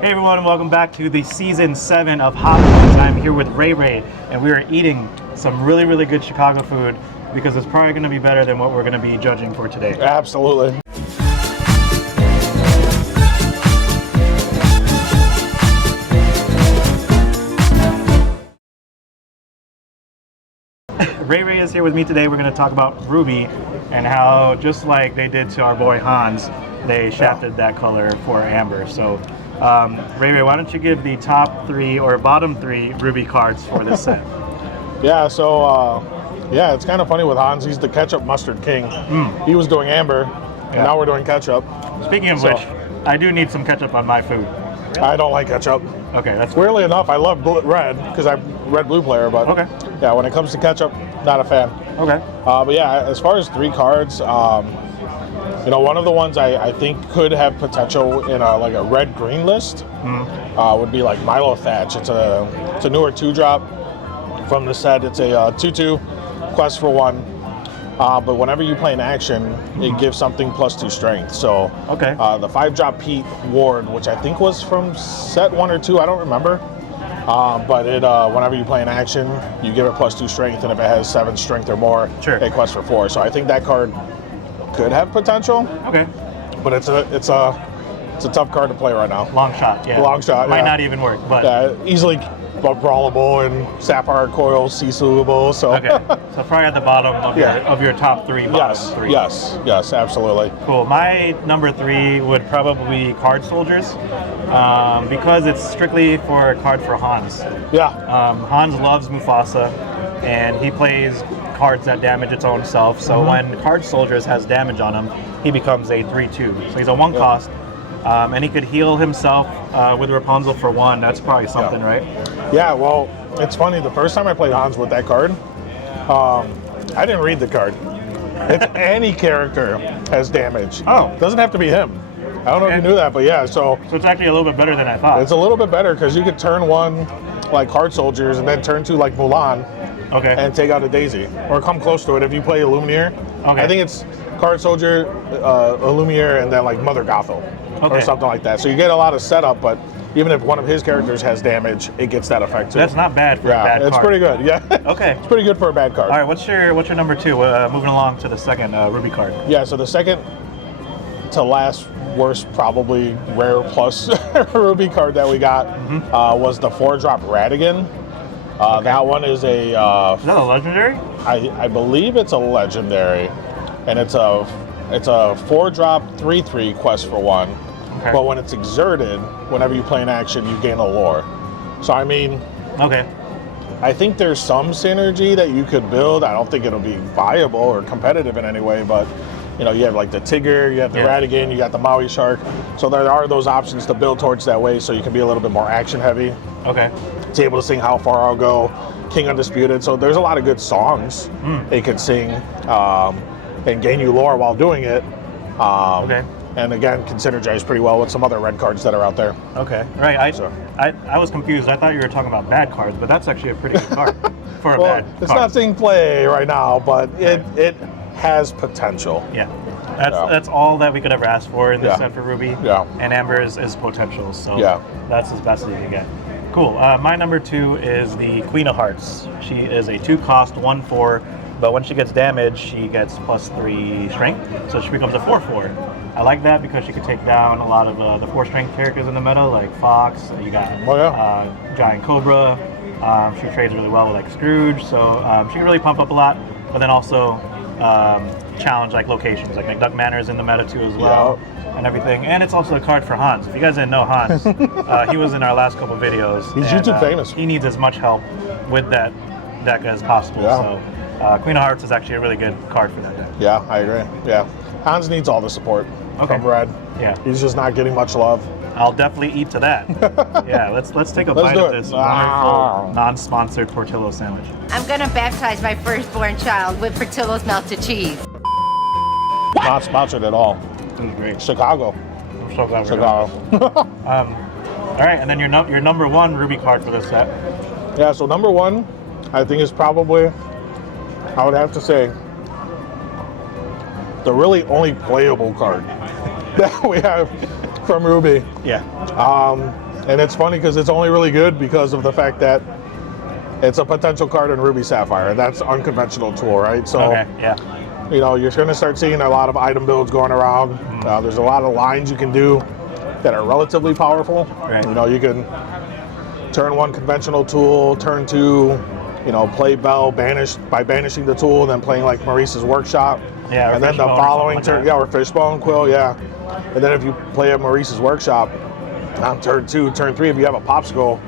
Hey everyone, and welcome back to the Season 7 of Hot Ones. I'm here with Rey Rey, and we are eating some really good Chicago food because it's probably going to be better than what we're going to be judging for today. Absolutely. Rey Rey is here with me today. We're going to talk about Ruby and how, just like they did to our boy Hans, they shafted that color for Amber. So, Rey Rey, why don't you give the top 3 or bottom 3 Ruby cards for this set? Yeah, so, yeah, it's kind of funny with Hans. He's the ketchup mustard king. He was doing Amber, and now we're doing ketchup. Speaking of which, I do need some ketchup on my food. I don't like ketchup. Okay, that's weirdly enough, I love red because I'm red-blue player, but yeah, when it comes to ketchup, not a fan. Okay. But yeah, as far as 3 cards, you know, one of the ones I think could have potential in like a red-green list would be like Milo Thatch. It's a newer 2-drop from the set. It's a 2/2 quest for 1. But whenever you play an action, it gives something +2 strength. So the 5-drop Pete Ward, which I think was from set 1 or 2, I don't remember. But it whenever you play an action, you give it +2 strength, and if it has 7 strength or more, it quests for 4. So I think that card could have potential. Okay. But it's a tough card to play right now. Long shot, yeah. Long shot, might not even work, but easily brawlable and Sapphire Coil C-suable. So so probably at the bottom of your top 3. Yes, absolutely. Cool. My number 3 would probably be Card Soldiers, because it's strictly for a card for Hans. Hans loves Mufasa, and he plays cards that damage its own self. So when Card Soldiers has damage on him, he becomes a 3/2. So he's a 1 cost. And he could heal himself with Rapunzel for 1. That's probably something, right? Yeah, well, it's funny. The first time I played Hans with that card, I didn't read the card. If any character has damage. It doesn't have to be him. I don't know if you knew that, but yeah. So it's actually a little bit better than I thought. It's a little bit better because you could turn 1 like Card Soldiers and then turn 2 like Mulan and take out a Daisy. Or come close to it if you play Illumineer. I think it's Card Soldier, Illumineer, and then like Mother Gothel. Or something like that. So you get a lot of setup, but even if one of his characters has damage, it gets that effect too. That's not bad for a bad card. It's pretty good. Yeah. It's pretty good for a bad card. All right. What's your number 2? Moving along to the second Ruby card. Yeah. So the second to last worst, probably rare plus Ruby card that we got was the 4-drop Radigan. That one is a. Is that a legendary? I believe it's a legendary, and it's a 4-drop 3/3 quest for 1. But when it's exerted, whenever you play an action, you gain a lore. So I mean, I think there's some synergy that you could build. I don't think it'll be viable or competitive in any way, but you know, you have like the Tigger, you have the Radigan, you got the Maui Shark. So there are those options to build towards that way, so you can be a little bit more action heavy. To able to sing How Far I'll Go, King Undisputed. So there's a lot of good songs they could sing and gain you lore while doing it. And again, can synergize pretty well with some other red cards that are out there. Right. I was confused. I thought you were talking about bad cards, but that's actually a pretty good card for a bad card. It's not seeing play right now, but it has potential. That's all that we could ever ask for in this set for Ruby. And Amber is potential, so that's as best as you can get. Cool. My number 2 is the Queen of Hearts. She is a 2-cost 1/4. But when she gets damage, she gets +3 strength, so she becomes a 4/4. I like that because she could take down a lot of the 4 strength characters in the meta, like Fox. You got Giant Cobra. She trades really well with like Scrooge, so she can really pump up a lot. But then also challenge like locations, like McDuck Manor is in the meta too as well, and everything. And it's also a card for Hans. If you guys didn't know Hans, he was in our last couple videos. He's YouTube famous. He needs as much help with that deck as possible. So. Queen of Hearts is actually a really good card for that deck. Yeah, I agree. Yeah, Hans needs all the support from Red. He's just not getting much love. I'll definitely eat to that. Let's take a bite of this wonderful non-sponsored Portillo sandwich. I'm gonna baptize my firstborn child with Portillo's melted cheese. Not sponsored at all. This is great. Chicago. I'm so glad we're Chicago. All right, and then your number 1 Ruby card for this set. Yeah, so number 1, I think is probably, I would have to say, the really only playable card that we have from Ruby. And it's funny because it's only really good because of the fact that it's a potential card in Ruby Sapphire. That's unconventional tool, right? So, okay, yeah. You know, you're going to start seeing a lot of item builds going around. There's a lot of lines you can do that are relatively powerful. Right. You know, you can turn 1 conventional tool, turn 2, you know, play Bell, by banishing the tool, and then playing like Maurice's Workshop. Yeah, and then the following turn, or Fishbone Quill, yeah. And then if you play a Maurice's Workshop on turn 2, turn 3, if you have a Popsicle,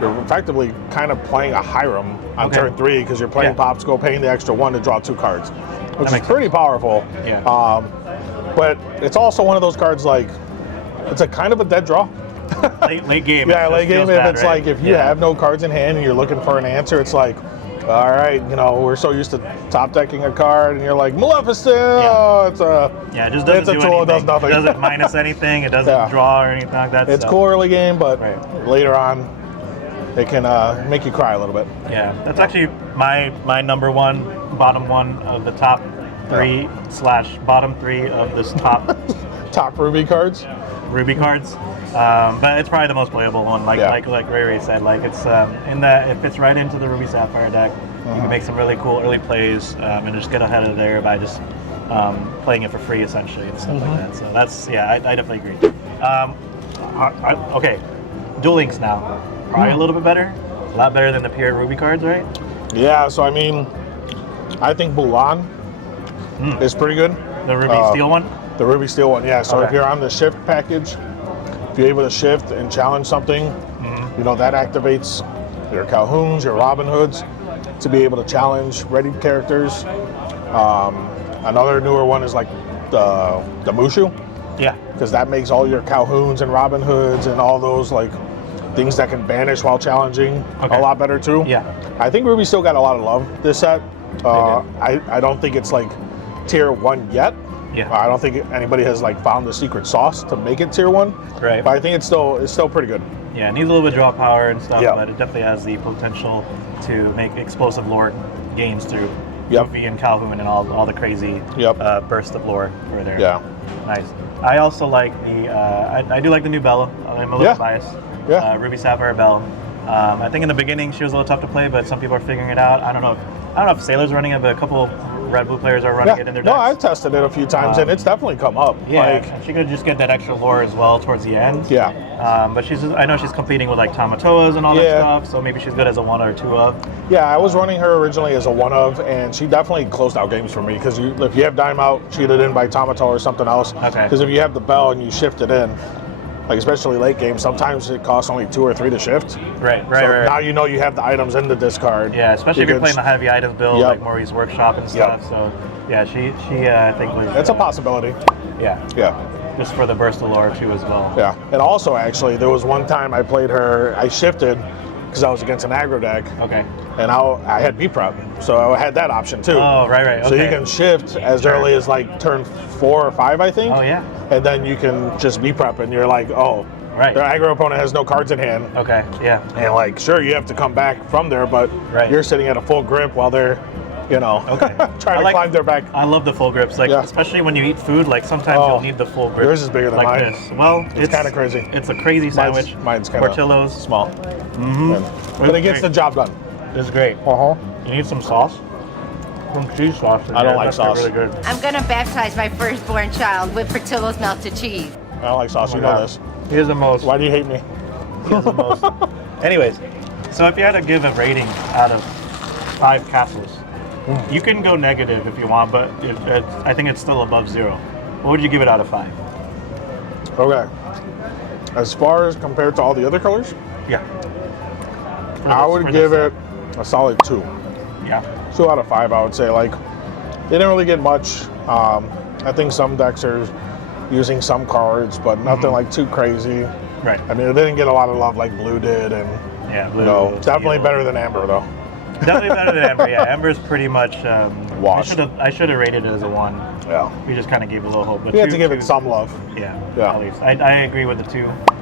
you're effectively kind of playing a Hiram on turn 3 because you're playing Popsicle, paying the extra 1 to draw 2 cards, which is pretty powerful. Yeah. But it's also one of those cards like, it's a kind of a dead draw. late game. Yeah, late game. If bad, it's right? like if you have no cards in hand and you're looking for an answer, it's like, all right, you know, we're so used to top decking a card, and you're like, Maleficent. It's a it just doesn't it's a do tool. anything. It does nothing. It doesn't minus anything. It doesn't draw or anything like that. It's cool early game, but later on, it can make you cry a little bit. Yeah, that's actually my number 1, bottom 1 of the top 3 / bottom 3 of this top top Ruby cards. Ruby cards. But it's probably the most playable one, like Rey Rey said. Like it's it fits right into the Ruby Sapphire deck. You can make some really cool early plays and just get ahead of there by just playing it for free essentially and stuff like that. So that's I definitely agree. Okay, Duel Links now probably a little bit better, a lot better than the pure Ruby cards, right? Yeah. So I mean, I think Mulan is pretty good. The Ruby Steel one. The Ruby Steel one, yeah. So if you're on the shift package, if you're able to shift and challenge something, you know, that activates your Calhouns, your Robin Hoods to be able to challenge ready characters. Another newer one is like the Mushu. Yeah. Because that makes all your Calhouns and Robin Hoods and all those like things that can banish while challenging a lot better too. Yeah. I think Ruby still got a lot of love this set. I don't think it's like tier 1 yet. Yeah. I don't think anybody has like found the secret sauce to make it tier 1. Right. But I think it's still pretty good. Yeah, it needs a little bit of draw power and stuff, but it definitely has the potential to make explosive lore games through Goofy and Calhoun and all the crazy burst of lore over there. Yeah. Nice. I also like the I do like the new Bella. I'm a little biased. Yeah. Ruby Sapphire Bella. I think in the beginning she was a little tough to play, but some people are figuring it out. I don't know if Sailor's running it, but a couple Red Blue players are running it in their decks. No, I've tested it a few times and it's definitely come up. Yeah, like, she could just get that extra lore as well towards the end. Yeah. But I know she's competing with like Tamatoas and all that stuff, so maybe she's good as a 1 or 2 of. Yeah, I was running her originally as a 1 of, and she definitely closed out games for me because if you have Dime out, cheated in by Tamatoa or something else. Okay. Because if you have the Bell and you shift it in, like especially late game, sometimes it costs only 2 or 3 to shift. Right. Now you know you have the items in the discard. Yeah, especially if you're playing the heavy items build like Maurice's Workshop and stuff. So yeah, she I think was. It's a possibility. Yeah. Yeah. Just for the burst of lore too as well. Yeah, and also actually there was one time I played her. I shifted because I was against an aggro deck. Okay. And I had B prep, so I had that option too. Oh, right. Okay. So you can shift as early as like turn 4 or 5, I think. Oh yeah. And then you can just B prep, and you're like, oh, right. Their aggro opponent has no cards in hand. Okay. Yeah. And like, sure, you have to come back from there, but you're sitting at a full grip while they're, trying to climb their back. I love the full grips, especially when you eat food. Like sometimes you'll need the full grip. Yours is bigger than mine. This. Well, it's kind of crazy. It's a crazy sandwich. Mine's kind of Portillo's small. But it gets the job done. It's great. You need some sauce. Some cheese sauce. I don't like sauce. Really good. I'm gonna baptize my firstborn child with Portillo's melted cheese. I don't like sauce. You know this. He is the most. Why do you hate me? He is the most. Anyways, so if you had to give a rating out of 5 castles, you can go negative if you want, but I think it's still above 0. What would you give it out of 5? Okay. As far as compared to all the other colors? Yeah. I would give it a solid 2. Yeah. 2 out of 5, I would say. Like, they didn't really get much. I think some decks are using some cards, but nothing like too crazy. Right. I mean, it didn't get a lot of love like Blue did, and Blue. Definitely better than Amber though. Definitely better than Amber. Yeah, Amber's pretty much washed. I should have rated it as a 1. Yeah. We just kind of gave it a little hope. But we had to give it some love. Yeah. At least I agree with the 2.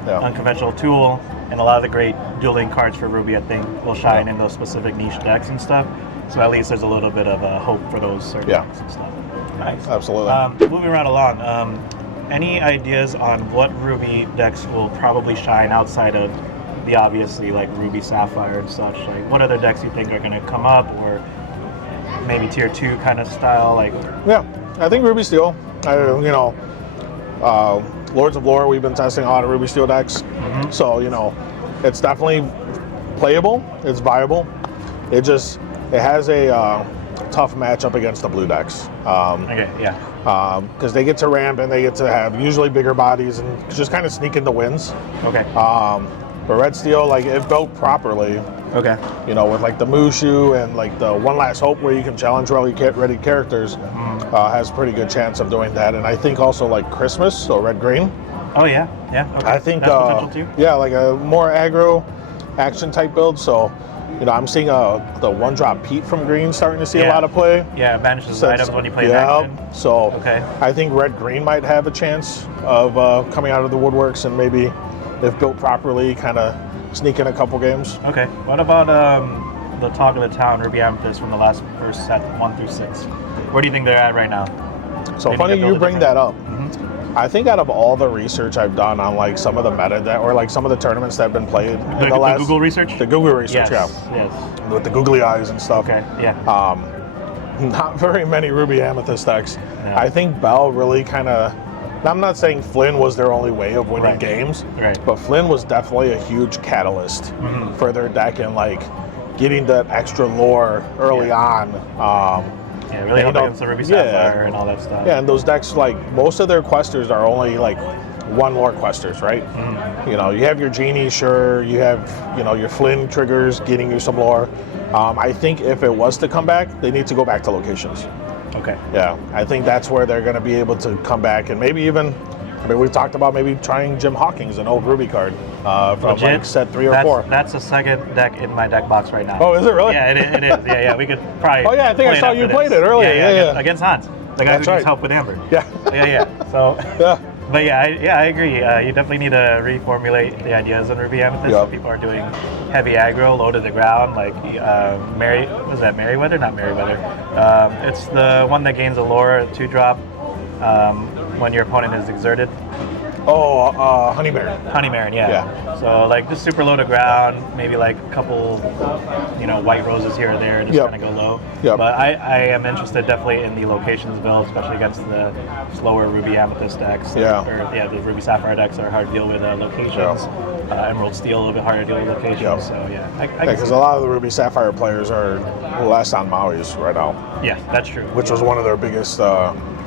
Yeah. Unconventional tool and a lot of the great dueling cards for Ruby, I think, will shine in those specific niche decks and stuff. So at least there's a little bit of hope for those certain decks and stuff. Nice. Absolutely. Moving right along. any ideas on what Ruby decks will probably shine outside of the obviously like Ruby Sapphire and such? Like, what other decks you think are going to come up, or maybe tier 2 kind of style? Like, yeah, I think Ruby Steel. Lords of Lore, we've been testing a lot of Ruby Steel decks, so it's definitely playable. It's viable. It has a tough matchup against the blue decks. Okay, yeah. Because they get to ramp and they get to have usually bigger bodies and just kind of sneak into wins. Okay. But Red Steel, like, if built properly, okay, with like the Mushu and like the One Last Hope where you can challenge ready characters, has a pretty good chance of doing that. And I think also like Christmas, so red green. Oh yeah, yeah. Okay. I think that's potential too. Yeah, like a more aggro action type build. So I'm seeing the 1-drop Pete from green starting to see a lot of play. Yeah, banishes items when you play action. So I think red green might have a chance of coming out of the woodworks and maybe, if built properly, kind of sneak in a couple games. Okay. What about the talk of the town, Ruby Amethyst, from the first set 1 through 6? Where do you think they're at right now? So funny you bring that up. I think out of all the research I've done on like some of the meta or like some of the tournaments that have been played in the last Google research? The Google research, yes. With the googly eyes and stuff. Okay, yeah. Not very many Ruby Amethyst decks. No. I think Bell really kind of, I'm not saying Flynn was their only way of winning games, but Flynn was definitely a huge catalyst for their deck and like getting that extra lore early on. Yeah, really helped against the Ruby Sapphire and all that stuff. Yeah, and those decks, like, most of their questers are only like 1 lore questers, right? You have your Genie, sure, you have, your Flynn triggers getting you some lore. I think if it was to come back, they need to go back to locations. Okay. Yeah, I think that's where they're going to be able to come back, and maybe even, we've talked about maybe trying Jim Hawkins, an old Ruby card from like set 3 or 4. That's the second deck in my deck box right now. Oh, is it really? Yeah, it is. Yeah, we could probably. Oh yeah, I think I saw you played it earlier. Yeah. Against Hans, the guy who needs help with Amber. Yeah. Yeah. So. Yeah. But I agree. You definitely need to reformulate the ideas on Ruby Amethyst. Yep. People are doing heavy aggro, low to the ground, like Merryweather? Not Merryweather. It's the one that gains a lore 2-drop when your opponent is exerted. Oh, Honey Baron. Honey Baron, yeah. So like just super low to ground, maybe like a couple, white roses here or there, just kind of go low. Yep. But I am interested definitely in the locations build, especially against the slower Ruby Amethyst decks. The Ruby Sapphire decks are hard to deal with locations. Emerald Steel a little bit harder to deal with locations. So because a lot of the Ruby Sapphire players are less on Maui's right now. Yeah, that's true. Which was one of their biggest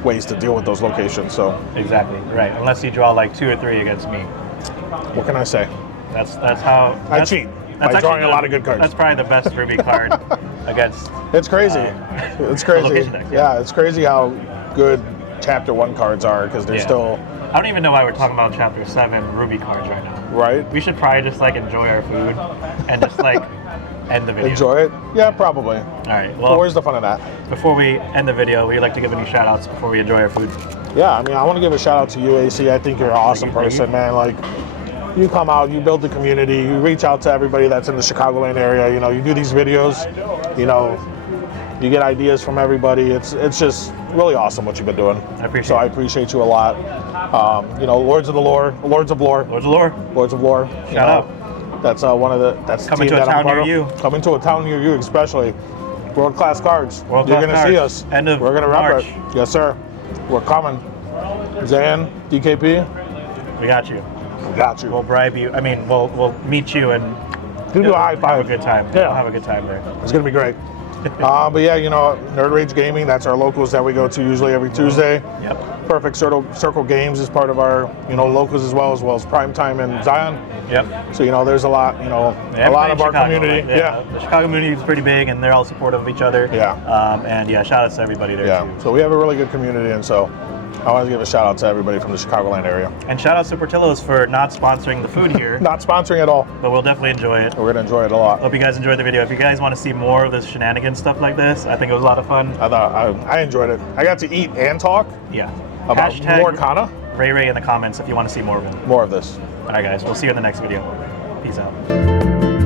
ways to deal with those locations. So exactly right. Unless you draw like 2 or 3 against me. What can I say? That's how I cheat by drawing a lot of good cards. That's probably the best Ruby card against. It's crazy. It's crazy. Location decks, it's crazy how good Chapter 1 cards are because they're still. I don't even know why we're talking about Chapter 7 Ruby cards right now. Right. We should probably just like enjoy our food and just like end the video. Enjoy it? Yeah, probably. All right. Well, where's the fun of that? Before we end the video, we'd like to give any shout outs before we enjoy our food. Yeah, I want to give a shout out to you, AC. I think you're an awesome person, man. Like, you come out, you build the community, you reach out to everybody that's in the Chicagoland area. You do these videos, you get ideas from everybody. It's just really awesome what you've been doing. I appreciate it. So I appreciate you a lot. Lords of Lore. Shout out. That's one of the. That's coming to a town near you. Coming to a town near you, especially. World-class cards. You're going to see us. End of We're going to rep it. Yes, sir. We're coming. Zan, DKP. We got you. We got you. We'll bribe you. We'll meet you and do a high five. Have a good time. Yeah. We'll have a good time there. It's going to be great. But yeah, Nerd Rage Gaming, that's our locals that we go to usually every Tuesday. Yep. Perfect Circle Games is part of our, locals as well as Primetime and Zion. Yep. So, there's a lot, a lot of our community. Right? Yeah. The Chicago community is pretty big and they're all supportive of each other. Yeah. Shout out to everybody there too. So we have a really good community, and so I want to give a shout out to everybody from the Chicagoland area. And shout out to Portillo's for not sponsoring the food here. Not sponsoring at all. But we'll definitely enjoy it. We're going to enjoy it a lot. Hope you guys enjoyed the video. If you guys want to see more of this shenanigans stuff like this, I think it was a lot of fun. I enjoyed it. I got to eat and talk. Yeah. About Hashtag Lorcana. ReyRey in the comments if you want to see more of it. More of this. All right, guys. We'll see you in the next video. Peace out.